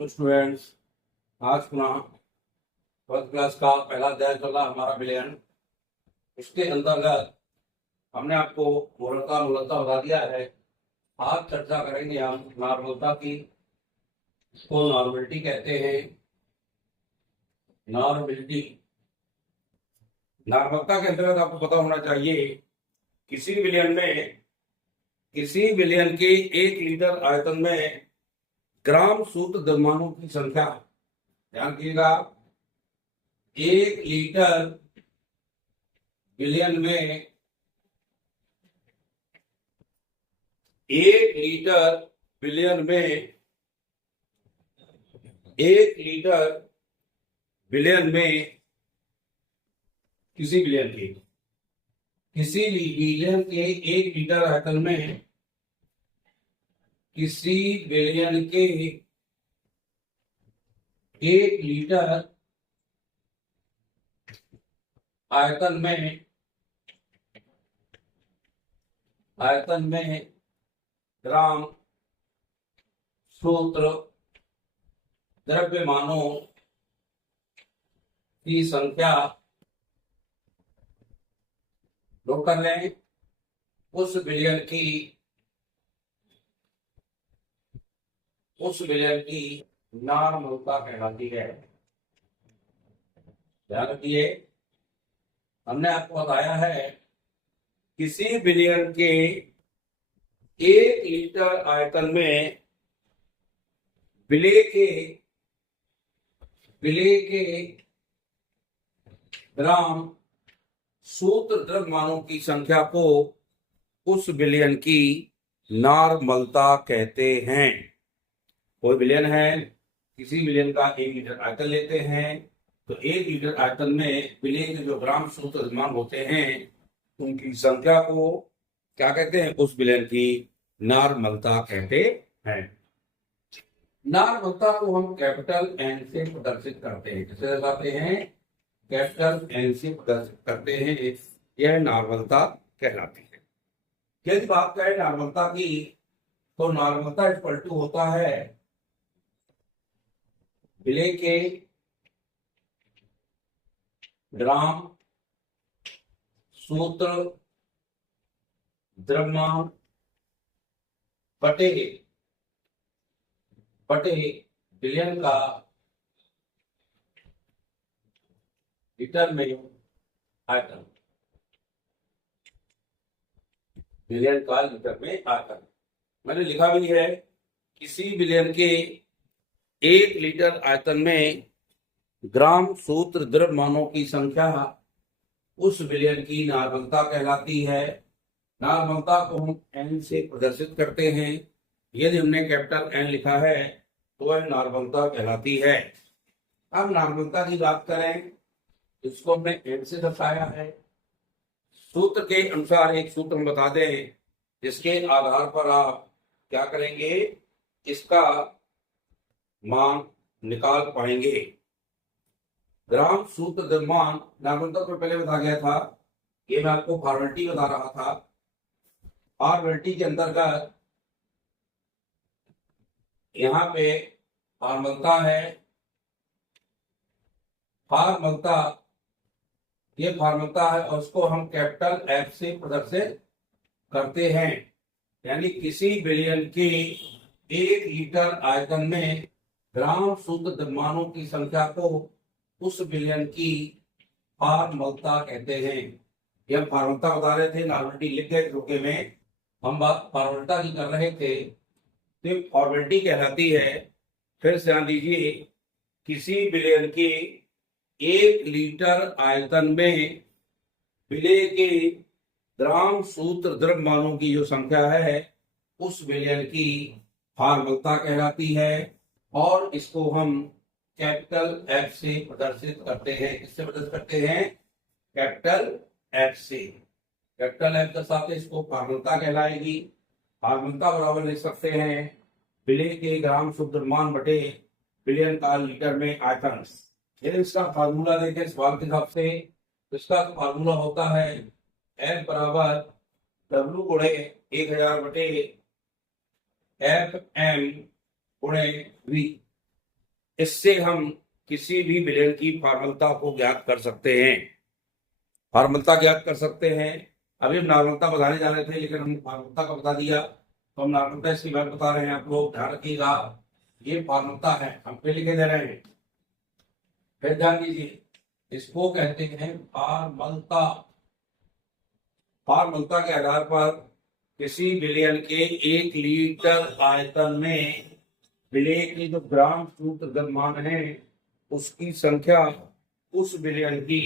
तो स्टूडेंट्स, आज पुनः फर्स्ट क्लास का पहला अध्याय चला हमारा विलयन। इसके अंतर्गत हमने आपको मूलता बता दिया है। आज चर्चा करेंगे हम नॉर्मलता की। इसको नॉर्मलिटी कहते हैं। नॉर्मलिटी, नॉर्मलता के अंतर्गत आपको पता होना चाहिए किसी विलयन के 1 लीटर आयतन में ग्राम शुद्ध द्रव्यमानों की संख्या, ध्यान कीजिएगा, 1 लीटर विलयन में 1 लीटर विलयन में 1 लीटर विलयन में किसी विलयन के 1 लीटर आयतन में किसी विलयन के 1 लीटर आयतन में ग्राम शुद्ध द्रव्यमानों की संख्या, नोट कर लें, उस विलयन की नॉर्मलता कहलाती है। ध्यान रखिए, हमने आपको बताया है किसी विलयन के 1 लीटर आयतन में विलय के ग्राम शुद्ध द्रव्यमानों की संख्या को उस विलयन की नॉर्मलता कहते हैं। कोई विलयन है, किसी विलयन का 1 लीटर आयतन लेते हैं, तो 1 लीटर आयतन में विलय के जो ग्राम शुद्ध द्रव्यमान होते हैं उनकी संख्या को क्या कहते हैं? उस विलयन की नॉर्मलता कहते हैं। नॉर्मलता को हम कैपिटल एन से प्रदर्शित करते हैं। किससे दर्शाते हैं? कैपिटल एन से प्रदर्शित करते हैं। यह नॉर्मलता कहलाती है। यदि बात करें नॉर्मलता की, तो नॉर्मलता इक्वल टू होता है विलय के ग्राम शुद्ध द्रव्यमान बटे विलयन का लीटर में आयतन। विलयन का लीटर में आयतन मैंने लिखा भी है। किसी विलयन के 1 लीटर आयतन में ग्राम शुद्ध द्रव्यमानों की संख्या उस विलयन की नॉर्मलता कहलाती है। नॉर्मलता को हम एन से प्रदर्शित करते हैं। यदि हमने कैपिटल एन लिखा है तो वह नॉर्मलता कहलाती है। अब नॉर्मलता की बात करें, इसको हमने एन से दर्शाया है। सूत्र के अनुसार एक सूत्र हम बता दें, जिसके आधार पर आप क्या करेंगे, इसका मान निकाल पाएंगे। ग्राम शुद्ध द्रव्यमान नॉर्मलता तो पहले बता गया था, ये मैं आपको फॉर्मेलिटी बता रहा था। फॉर्मेलिटी के अंतर्गत यहाँ पे फॉर्मलता है। ये फॉर्मलता है और उसको हम कैपिटल एफ से प्रदर्शित करते हैं। यानी किसी विलयन के 1 लीटर आयतन में ग्राम शुद्ध द्रव्यमानों की संख्या को उस विलयन की फॉर्मलता कहते हैं। ये हम फॉर्मलता बता रहे थे, नॉर्मलिटी लिख गए रुके में, हम बात फॉर्मलता की कर रहे थे। तो फॉर्मेलिटी कहलाती है। फिर से ध्यान दीजिए, किसी विलयन के 1 लीटर आयतन में विलय के ग्राम शुद्ध द्रव्यमानों की जो संख्या है उस विलयन की फॉर्मलता कहलाती है। और इसको हम कैपिटल एफ से प्रदर्शित करते हैं। किससे प्रदर्शित करते हैं? कैपिटल एफ से। कैपिटल एफ के साथ इसको फॉर्मलता कहलाएगी। फॉर्मलता बराबर लिख सकते हैं विलय के ग्राम शुद्ध द्रव्यमान बटे विलयन का लीटर में आयतन। यदि इसका फार्मूला देखें सवाल के हिसाब से, तो इसका फार्मूला होता है एफ बराबर डब्ल्यू गुणे 1000 बटे एफ एम गुणे वी। इससे हम किसी भी विलयन की फॉर्मलता को ज्ञात कर सकते हैं। फॉर्मलता ज्ञात कर सकते हैं। अभी हम नॉर्मलता बताने जा रहे थे, लेकिन हमने फॉर्मलता का बता दिया, तो हम नॉर्मलता इसकी बात बता रहे हैं। आप लोग ध्यान रखिएगा, ये फॉर्मलता है, हम पे लिखे दे रहे हैं। फिर ध्यान दीजिए, इसको कहते हैं फॉर्मलता। फॉर्मलता के आधार पर किसी विलयन के 1 लीटर आयतन में विलय के जो ग्राम सूत्र द्रव्यमान है उसकी संख्या उस विलयन की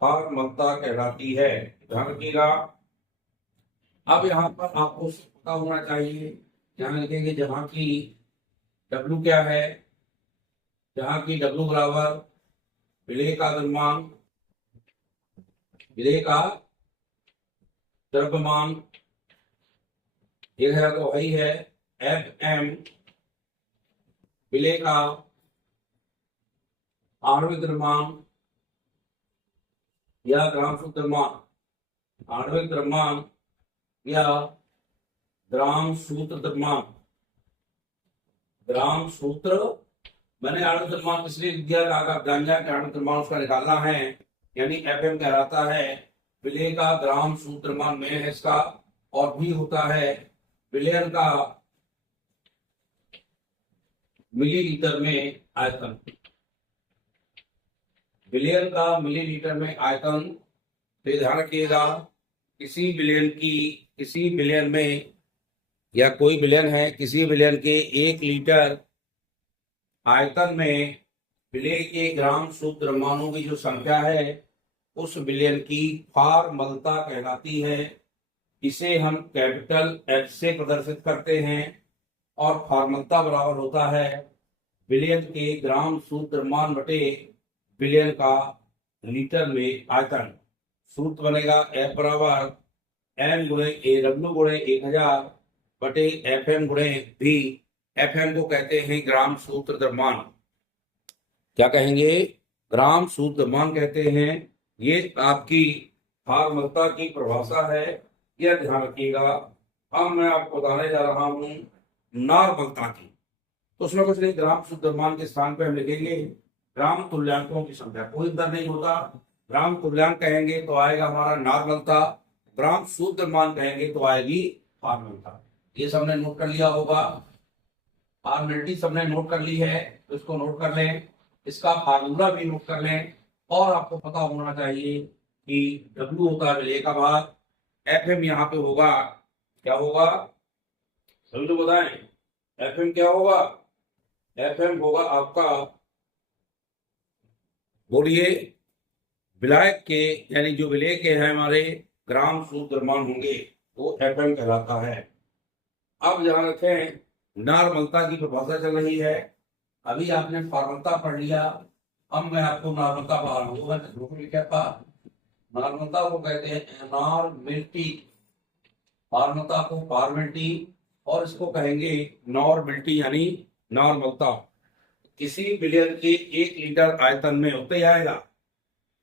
फॉर्मलता कहलाती है। ध्यान रखिएगा। अब यहाँ पर आपको पता होना चाहिए, ध्यान रखेंगे, जहां की W क्या है, जहां की W बराबर विलय का द्रव्यमान, विलय का द्रव्यमान, यह है तो वही है FM, विलय का आणविक द्रव्यमान या ग्राम सूत्र द्रव्यमान, आणविक द्रव्यमान या ग्राम सूत्र द्रव्यमान। ग्राम सूत्र मैंने आणविक द्रव्यमान इसलिए दिया था, आणविक द्रव्यमान उसका निकालना है, यानी FM कहलाता है विलय का ग्राम सूत्र द्रव्यमान में है इसका, और भी होता है विलयन का मिलीलीटर में आयतन। विलयन का मिलीलीटर में आयतन। तो ध्यान रखिएगा, किसी विलयन में, या कोई विलयन है, किसी विलयन के 1 लीटर आयतन में विलय के ग्राम सूत्र द्रव्यमानों की जो संख्या है उस विलयन की फॉर्मलता कहलाती है। इसे हम कैपिटल F से प्रदर्शित करते हैं, और फॉर्मलता बराबर होता है विलयन के ग्राम सूत्र द्रव्यमान बटे विलयन का लीटर में आयतन। सूत्र बनेगा F बराबर M गुणे AW गुणे 1000 बटे FM गुणे V। FM को कहते हैं ग्राम सूत्र द्रव्यमान। क्या कहेंगे? ग्राम सूत्र द्रव्यमान कहते हैं। ये आपकी फॉर्मलता की परिभाषा है, यह ध्यान रखिएगा। अब मैं आपको बताने जा रहा हूं नॉर्मलता की। तो उसमें कुछ नहीं, ग्राम सूत्र द्रव्यमान के स्थान पर हम लिखेंगे ग्राम तुल्यांकों की संख्या। कोई अंतर नहीं होता। ग्राम तुल्यांक कहेंगे तो आएगा हमारा नॉर्मलता, ग्राम सूत्र द्रव्यमान कहेंगे तो आएगी फॉर्मलता। ये सबने नोट कर लिया होगा, फॉर्मेलिटी सबने नोट कर ली है, तो इसको नोट कर लें, इसका फार्मूला भी नोट कर लें। और आपको पता होना चाहिए कि W होता है विलय का भाग, FM यहाँ पे होगा, क्या होगा सभी लोग बताएं, FM क्या होगा? FM होगा आपका, बोलिए, विलायक के, यानी जो विलय के हैं हमारे ग्राम सूत्र द्रव्यमान होंगे वो FM कहलाता है। अब ध्यान रखें, नॉर्मलता की परिभाषा चल रही है। अभी आपने फॉर्मलता पढ़ लिया, अब मैं आपको नॉर्मलता पढ़ाऊंगा। नॉर्मलता को कहते हैं नॉर्मलिटी, फॉर्मलता को फॉर्मेलिटी, और इसको कहेंगे नॉर्मलिटी यानी नॉर्मलता। किसी विलयन के 1 लीटर आयतन में होते ही आएगा,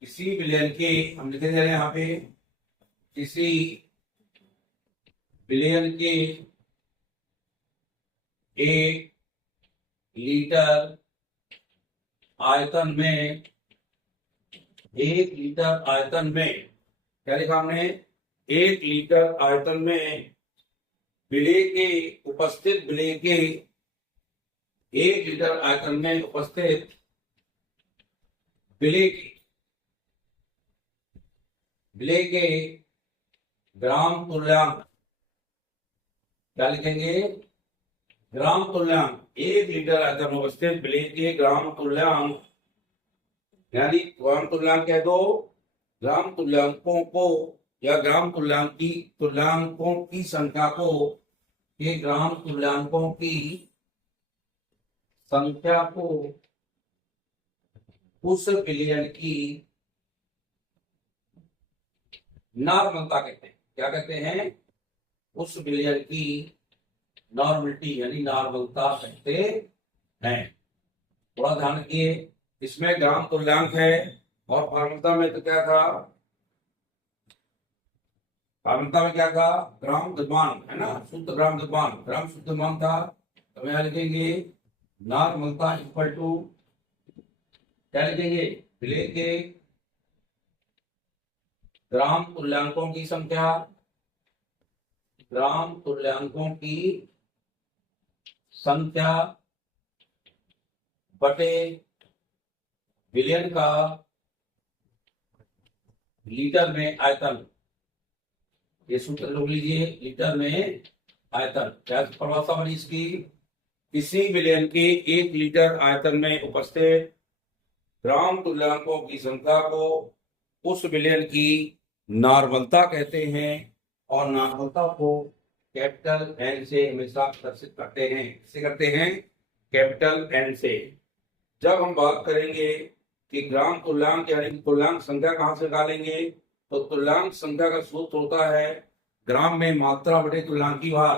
किसी विलयन के, हम लिखे जा रहे हैं यहाँ पे, किसी विलयन के 1 लीटर आयतन में, 1 लीटर आयतन में, क्या लिखा हमने? 1 लीटर आयतन में विलय के उपस्थित, विलय के 1 लीटर आयतन में उपस्थित विलय के ग्राम तुल्यांक, क्या लिखेंगे? ग्राम तुल्यांक। 1 लीटर आयतन में उपस्थित विलय के ग्राम तुल्यांक, यानी ग्राम तुल्यांक कह दो, ग्राम तुल्यांकों को या ग्राम तुल्यांकों की संख्या को, ये ग्राम तुल्यांकों की संख्या को उस विलयन की नॉर्मलता कहते हैं। क्या कहते हैं? उस विलयन की नॉर्मलिटी यानी नॉर्मलता कहते हैं। थोड़ा ध्यान रखिए, इसमें ग्राम तुल्यांक है, और फॉर्मलता में तो क्या था? फॉर्मलता में क्या था? ग्राम द्रव्यमान, है ना, शुद्ध ग्राम द्रव्यमान, ग्राम शुद्ध द्रव्यमान था। तो यहां लिखेंगे नॉर्मलता इक्वल टू क्या लिखेंगे? विलेय के ग्राम तुल्यांकों की संख्या, ग्राम तुल्यांकों की संख्या बटे विलयन का लीटर में आयतन। ये सूत्र लिख लीजिए, लीटर में आयतन। क्या परिभाषा बनी इसकी? किसी विलयन के 1 लीटर आयतन में उपस्थित ग्राम तुल्यांकों की संख्या को उस विलयन की नॉर्मलता कहते हैं, और नॉर्मलता को कैपिटल एन से हमेशा प्रदर्शित करते हैं। किससे करते हैं? कैपिटल एन से। जब हम बात करेंगे कि ग्राम तुल्यांक यानी तुल्यांक संख्या कहां से निकालेंगे, तो तुल्यांक संख्या का सूत्र होता है ग्राम में मात्रा बटे तुल्यांकी भार।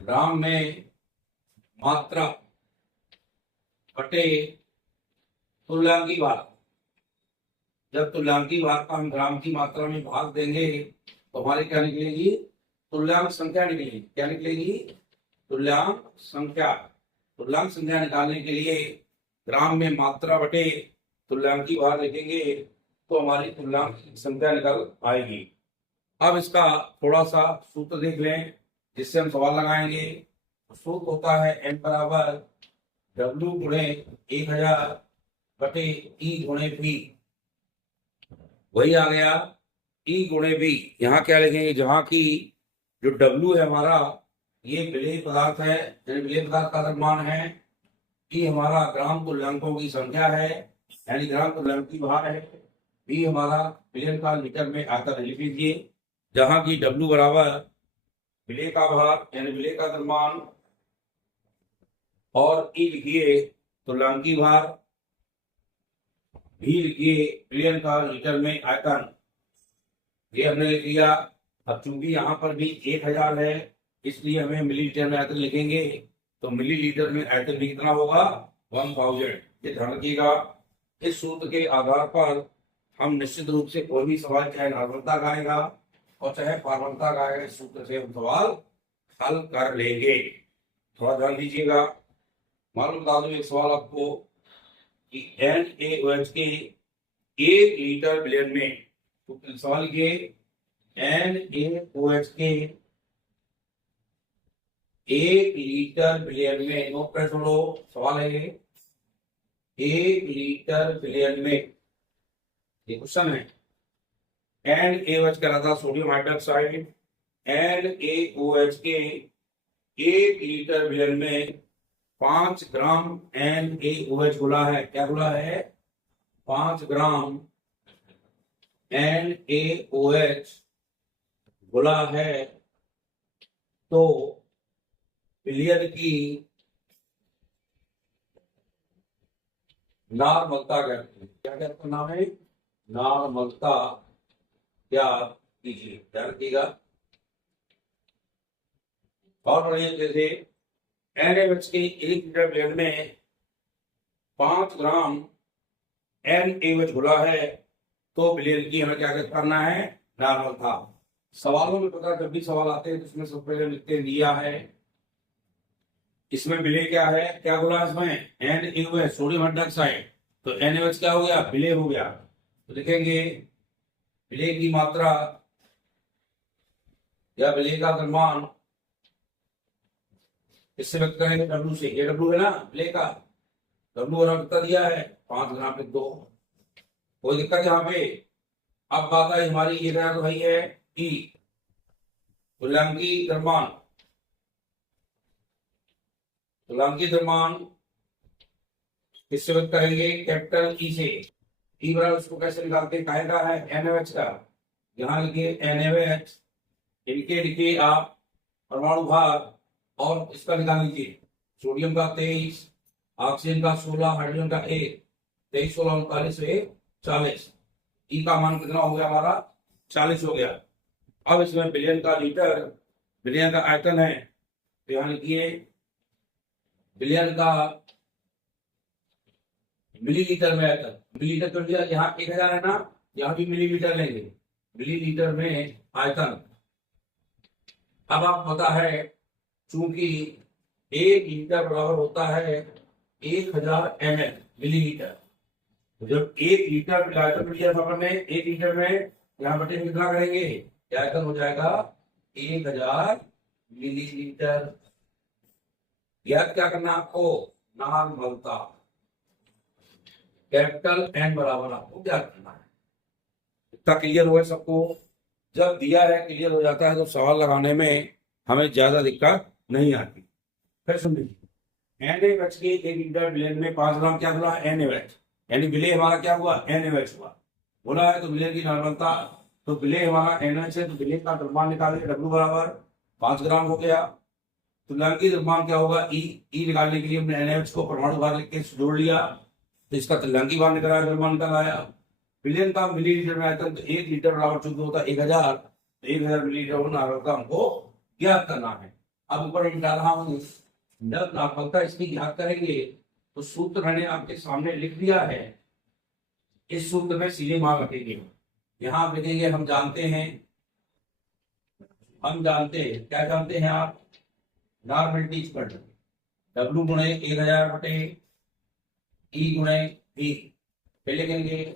ग्राम में मात्रा बटे तुल्यांकी भार। जब तुल्यांकी भार का हम ग्राम की मात्रा में भाग देंगे तो हमारी क्या निकलेगी? तुल्यांक संख्या निकलेगी। क्या निकलेगी? तुल्यांक संख्या। तुल्यांक संख्या निकालने के लिए ग्राम में मात्रा बटे तुल्यांकी भार लिखेंगे तो हमारी तुल्यांक संख्या निकल आएगी। अब इसका थोड़ा सा सूत्र देख लें जिससे हम सवाल लगाएंगे। सूत्र होता है n बराबर W गुणे 1000 बटे E गुणे V। वही आ गया E गुणे V। यहाँ क्या लिखेंगे? जहाँ की जो W है हमारा, ये विलेय पदार्थ है, यानी विलेय पदार्थ का द्रव्यमान है। E हमारा ग्राम तुल्यांकों की संख्या है, यानी ग्राम तुल्यांकी भार है। V हमारा विलयन का लीटर में आकर लिख लीजिए, जहाँ की W बराबर विलेय का भार यानी विलेय का द्रव्यमान, और E लिखिए तुल्यांकी भार, भी लिखिए विलयन का लीटर में आयतन। ये हमने लिख लिया। अब चूंकि यहाँ पर भी 1000 है इसलिए हमें मिलीलीटर में आयतन लिखेंगे, तो मिलीलीटर में आयतन भी कितना होगा? 1000। ये ध्यान रखिएगा। इस सूत्र के आधार पर हम निश्चित रूप से कोई भी सवाल चाहे नॉर्मलता का आएगा और चाहे पारगम्यता का आएगा, इस सूत्र से हम सवाल हल कर लेंगे। थोड़ा ध्यान दीजिएगा। मालूम बता दूं एक सवाल आपको कि NaOH के 1 लीटर विलयन में, तो सवाल ये NaOH के 1 लीटर विलयन में, नो प्रेस लो, सवाल है ये 1 लीटर विलयन में, ये क्वेश्चन है। NaOH कहलाता सोडियम हाइड्रोक्साइड। NaOH के 1 लीटर विलयन में 5 ग्राम NaOH घुला है। क्या घुला है? 5 ग्राम NaOH घुला है। तो विलयन की नॉर्मलता क्या कहते नाम है? नॉर्मलता ज्ञात कीजिए। ध्यान रखिएगा। और बढ़िया जैसे NaOH के 1 लीटर विलयन में 5 ग्राम NaOH घुला है, तो विलयन की हमें क्या करना है? नॉर्मलता। सवालों में पता, जब भी सवाल आते हैं तो इसमें सबसे पहले लिखते हैं दिया है। इसमें विलय क्या है? क्या घुला है इसमें? NaOH sodium hydroxide. तो NaOH क्या हो गया? विलय हो गया। तो लिखेंगे विलय की मात्रा या विलय का द्रव्यमान, इससे व्यक्त करेंगे W से। ये W है ना विलय का, W बराबर कितना दिया है? 5 ग्राम लिख दो। कोई दिक्कत यहाँ पे? अब बात आई हमारी, ये तो भाई है E तुल्यांकी द्रव्यमान। तुल्यांकी द्रव्यमान किससे व्यक्त करेंगे? कैपिटल E से। E बराबर उसको कैसे निकालते हैं? काहे का है? NaOH का। यहाँ लिखिए NaOH, इनके लिखिए आप परमाणु भार, और इसका निकाल लीजिए। सोडियम का 23, ऑक्सीजन का 16, हाइड्रोजन का 1, 23, 16, 39, 40। ई का मान कितना हो गया हमारा? 40 हो गया। अब इसमें विलयन का लीटर, विलयन का आयतन है, तो यहाँ लिखिए विलयन का मिलीलीटर में आयतन। मिलीलीटर कर दिया, यहाँ 1000 है ना, यहाँ भी मिलीलीटर लेंगे, मिलीलीटर में आयतन। अब आप पता है चूंकि 1 लीटर बराबर होता है 1000 ml मिलीलीटर। तो जब 1 लीटर आयतन लिया था अपन ने, 1 लीटर में यहाँ बटे में कितना करेंगे, आयतन हो जाएगा 1000 मिलीलीटर। याद क्या करना आपको, नॉर्मलता, कैपिटल एन बराबर आपको याद करना है। इतना क्लियर हुआ है सबको? जब दिया है क्लियर हो जाता है तो सवाल लगाने में हमें ज्यादा दिक्कत नहीं आती। फिर सुन लीजिए, NaOH के 1 लीटर विलेन में 5 ग्राम क्या हुआ, NaOH, यानी विलेय हमारा क्या हुआ, NaOH हुआ। बोला है तो विलेय की नॉर्मलता, तो विलेय हमारा NaOH है तो विलेय का द्रव्यमान निकालेंगे, W बराबर 5 ग्राम हो गया। तुल्यांकीय द्रव्यमान क्या होगा, E निकालने के लिए हमने NaOH को परमाणु भार लिख के जोड़ लिया, तो इसका तुल्यांकीय भार निकल आया, द्रव्यमान निकल आया। विलेन का मिलीलीटर में आयतन, तो 1 लीटर बराबर चूंकि होता है 1000, तो 1000 मिलीलीटर नॉर्मलता हमको ज्ञात करना है। अब ऊपर मैं डाल रहा हूँ, जब नॉर्मलता इसकी ज्ञात करेंगे तो सूत्र मैंने आपके सामने लिख दिया है, इस सूत्र में सीधे मान रखेंगे। यहाँ आप लिखेंगे, हम जानते हैं, क्या जानते हैं आप, नॉर्मलिटी इक्वल W गुणे 1000 बटे E गुणे V। फिर लिखेंगे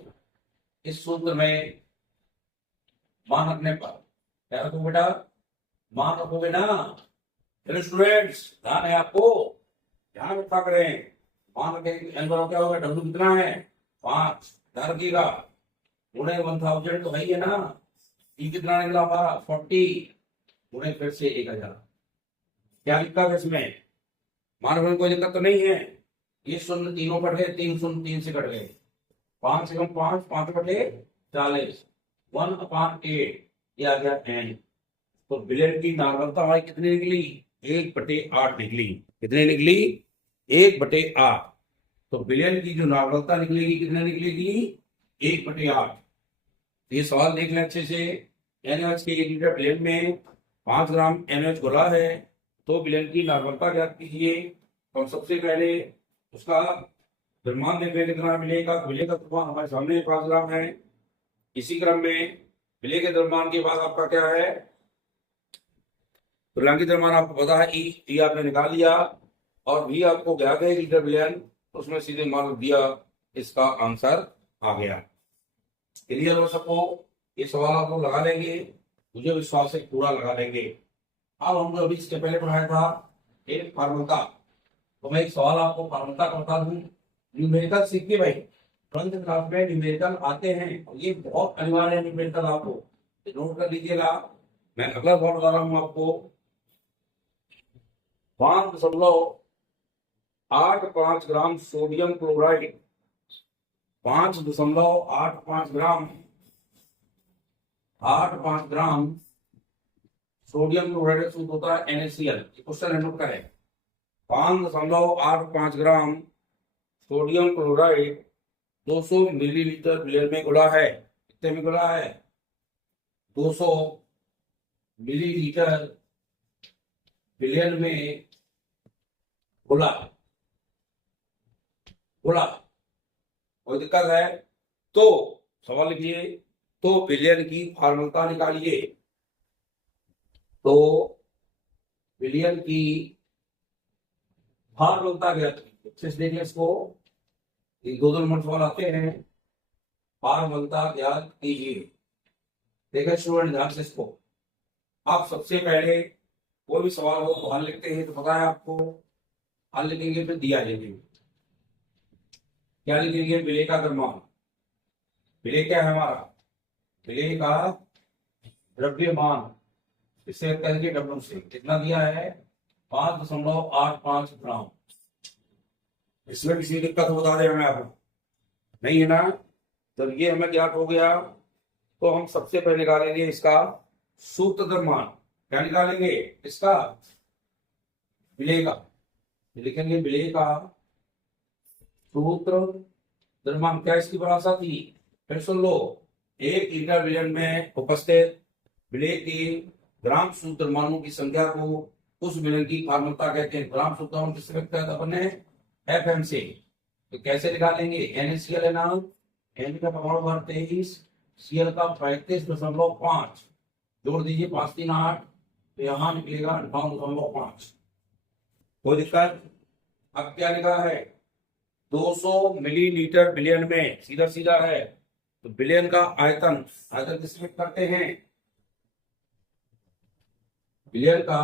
इस सूत्र में मान रखने पर क्या रखोगे बेटा, मान रखोगे ना। फिर स्टूडेंट्स ध्यान है आपको, ध्यान रखा करें, मान रखेंगे एन बराबर क्या होगा, W कितना है 5, ध्यान रखिएगा, गुणे 1000 तो है ही है ना, E कितना निकला हमारा 40, गुणे फिर से 1000। क्या लिखा है इसमें, मान रखने कोई दिक्कत तो नहीं है। ये शून्य तीनों कट गए, 3 शून्य 3 से कट गए, 5 से कम 5, 5 बटे 40, 1/8 ये आ गया n। तो विलेन की नॉर्मलता हमारी कितनी निकली, 1/8 निकली। कितनी निकली, 1/8। तो विलेन की जो नॉर्मलता निकलेगी कितने निकलेगी, 1/8। ये सवाल देख लें अच्छे से। NaOH के 1 लीटर विलेन में 5 ग्राम NaOH घोला है, तो विलेन की नॉर्मलता ज्ञात कीजिए। तो सबसे पहले उसका द्रव्यमान देख लें कितना मिलेगा। विलेय का द्रव्यमान हमारे सामने 5 ग्राम है। इसी क्रम में विलेय के द्रव्यमान के बाद आपका क्या है, तुल्यांकीय द्रव्यमान आपको पता है, ई आपने निकाल लिया, और भी आपको ज्ञात है 1 लीटर विलेन, उसमें सीधे मान दिया, इसका आंसर आ गया। क्लियर हो सबको? ये सवाल आप लोग लगा लेंगे, मुझे विश्वास है पूरा लगा लेंगे। अब हम लोग अभी इसके पहले पढ़ाया था एक फॉर्मूला, तो मैं एक सवाल आपको फॉर्मूला का बता दूं। न्यूमेरिकल सीखिए भाई, 12th क्लास में न्यूमेरिकल आते हैं, और ये बहुत अनिवार्य है न्यूमेरिकल, आपको नोट कर लीजिएगा। मैं अगला सवाल बता रहा हूँ आपको, 5.85 gram sodium chloride, 5.85 gram sodium chloride शुद्ध होता है NaCl। क्वेश्चन है, नोट करें, 5.85 gram sodium chloride 200 millilitre villain में घुला है। कितने में घुला है, 200 मिलीलीटर विलेन में घुला। कोई दिक्कत है तो सवाल लिखिए, तो विलेन की फॉर्मूला निकालिए। तो विलेन की फॉर्मूला क्या, अच्छे से देखिए इसको, 2 नंबर सवाल आते हैं, फॉर्मूला ज्ञात कीजिए। देखिए स्टूडेंट ध्यान से इसको, आप सबसे पहले कोई भी सवाल हो तो हल लिखते हैं, तो पता है आपको, हल लिखेंगे फिर दिया लिखेंगे। क्या लिखेंगे, विलेय का द्रव्यमान, विलेय क्या है हमारा, विलेय का द्रव्यमान, इसे कहेंगे W से। कितना दिया है, 5.85 ग्राम। इसमें किसी दिक्कत हो बता दें हमें, आप नहीं है ना। जब ये हमें ज्ञात हो गया तो हम सबसे पहले निकालेंगे इसका सूत्र द्रव्यमान। क्या निकालेंगे, इसका विलेय का, लिखेंगे विलेय का सूत्र द्रव्यमान। क्या इसकी परिभाषा थी, फिर सुन लो, 1 लीटर विलेन में उपस्थित विलेय के ग्राम शुद्ध द्रव्यमानों की संख्या को उस विलेन की फॉर्मूला कहते हैं। ग्राम शुद्ध द्रव्यमान किससे व्यक्त किया था अपन ने, FM से। तो कैसे निकालेंगे, NaCl है ना, N का परमाणु भार 23, Cl का 35.5, जोड़ दीजिए 5 3 8, तो यहाँ निकलेगा 9.5। कोई दिक्कत, अब क्या निकला है, 200 मिलीलीटर बिलियन में, सीधा सीधा है। तो बिलियन का आयतन, आयतन किसमें करते हैं? बिलियन का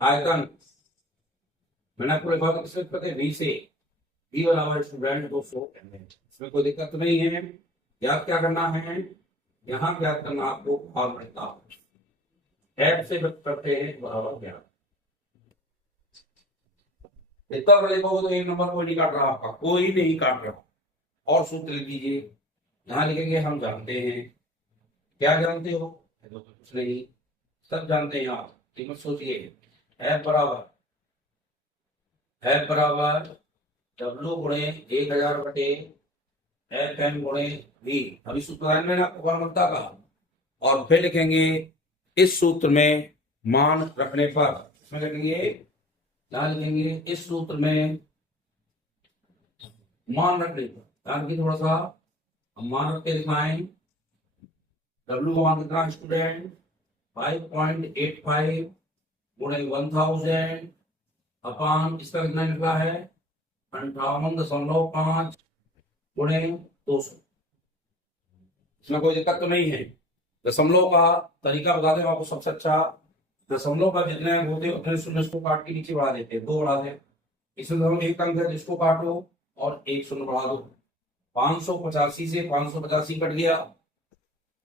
आयतन मैंने आपको लिखा था किसमें करते हैं? V से। V बराबर स्टूडेंट 200 इसमें कोई दिक्कत नहीं है। याद क्या करना है? यहाँ याद करना आपको फॉर्मूला F से व्यक्त करते हैं बराबर क्या। इतना बड़े लिखोगे तो एक नंबर कोई नहीं काट रहा, आपका कोई नहीं काट रहा। और सूत्र लिख लीजिए, यहाँ लिखेंगे हम जानते हैं। क्या जानते हो? तो कुछ नहीं, सब जानते हैं आप, तो मत सोचिए। F बराबर W गुणे 1000 बटे FM गुणे V। अभी सूत्र ध्यान में आपको फॉर्मूला का। और फिर लिखेंगे इस सूत्र में मान रखने पर, इसमें लिखेंगे, क्या लिखेंगे? इस सूत्र में मान रखने पर, ध्यान की थोड़ा सा हम मान रख के दिखाएं। W का मान कितना स्टूडेंट? 5.85 गुणे 1000 अपान इसका कितना निकला है? 58.5 गुणे 200। इसमें कोई दिक्कत तो नहीं है। दशमलव का तरीका बता दें आपको सबसे अच्छा। दशमलव का जितने अंक होते हैं उतने शून्य को काट के नीचे बढ़ा देते हैं, 2 बढ़ा दें। इसमें हम एक अंक है जिसको काटो और एक शून्य बढ़ा दो। 585 से 585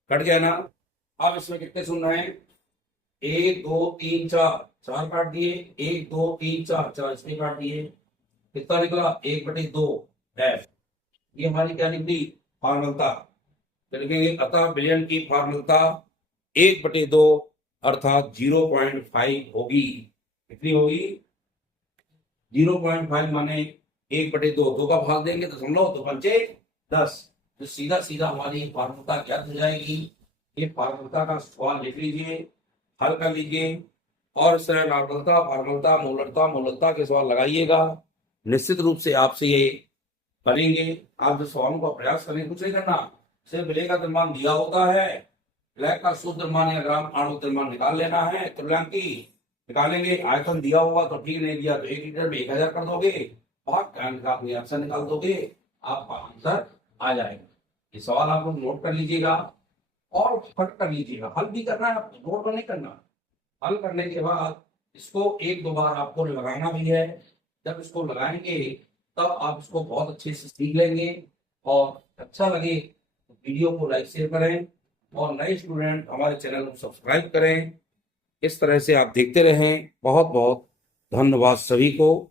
कट गया ना। अब इसमें कितने शून्य हैं? 1 2 3 4, 4 काट दिए। 1 2 3 4, 4 इसमें काट दिए। कितना निकला? 1/2 F। ये हमारी क्या निकली? फॉर्मूला। लिखेंगे अतः बिलियन की फॉर्मूला 1/2 अर्थात 0.5 होगी। कितनी होगी? 0.5 माने 1/2, 2 का भाग देंगे दशमलव, 2 पंचे 10। तो सीधा सीधा हमारी फॉर्मूला क्या हो जाएगी? ये फॉर्मूला का सवाल लिख लीजिए, हल कर लीजिए और इस तरह नॉर्मलता, फॉर्मूला, मूलता के सवाल लगाइएगा। निश्चित रूप से आपसे ये करेंगे। आप जो सवालों का प्रयास करें, कुछ नहीं करना, सिर्फ विलेय का द्रव्यमान दिया होता है, विलेय का शुद्ध द्रव्यमान या ग्राम आणविक द्रव्यमान निकाल लेना है। त्रिभुजांकी निकालेंगे, आयतन दिया होगा तो ठीक, नहीं दिया तो 1 लीटर में 1000 कर दोगे और आंसर निकाल दोगे, आपका आंसर आ जाएगा। ये सवाल आप लोग नोट कर लीजिएगा और फट कर लीजिएगा। हल भी करना है, नोट नहीं करना। हल करने के बाद इसको 1-2 बार आपको लगाना भी है। जब इसको लगाएंगे तब आप इसको बहुत अच्छे से सीख लेंगे। और अच्छा लगे तो वीडियो को लाइक शेयर करें और नए स्टूडेंट हमारे चैनल को सब्सक्राइब करें। इस तरह से आप देखते रहें। बहुत बहुत धन्यवाद सभी को।